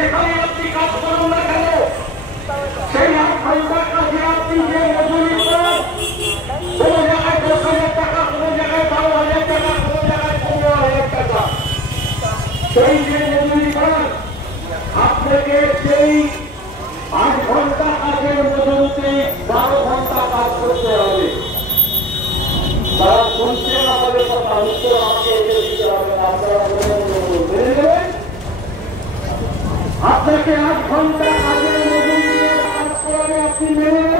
যেখানে আপনি কাজ করুন না কেন, সেই 8 ঘন্টার কাজে আপনি যে মজুরি পান, কোন জায়গায় 10,000 টাকা, কোন জায়গায় 12,000 টাকা, কোন জায়গায় 15,000 টাকা, সেই যে মজুরি পান আপনাকে সেই 8 ঘন্টা কাজের মজুরিতে 12 ঘন্টা কাজ করতে হবে। তারা শুনছেন আমাদের কথা, উত্তর আমাকে এসে দিতে হবে না, আপনারা মেনে নেবেন। আপনাকে 8 ঘন্টা কাজের মজুরি দিয়ে কাজ করালে আপনি মেনে নেবেন।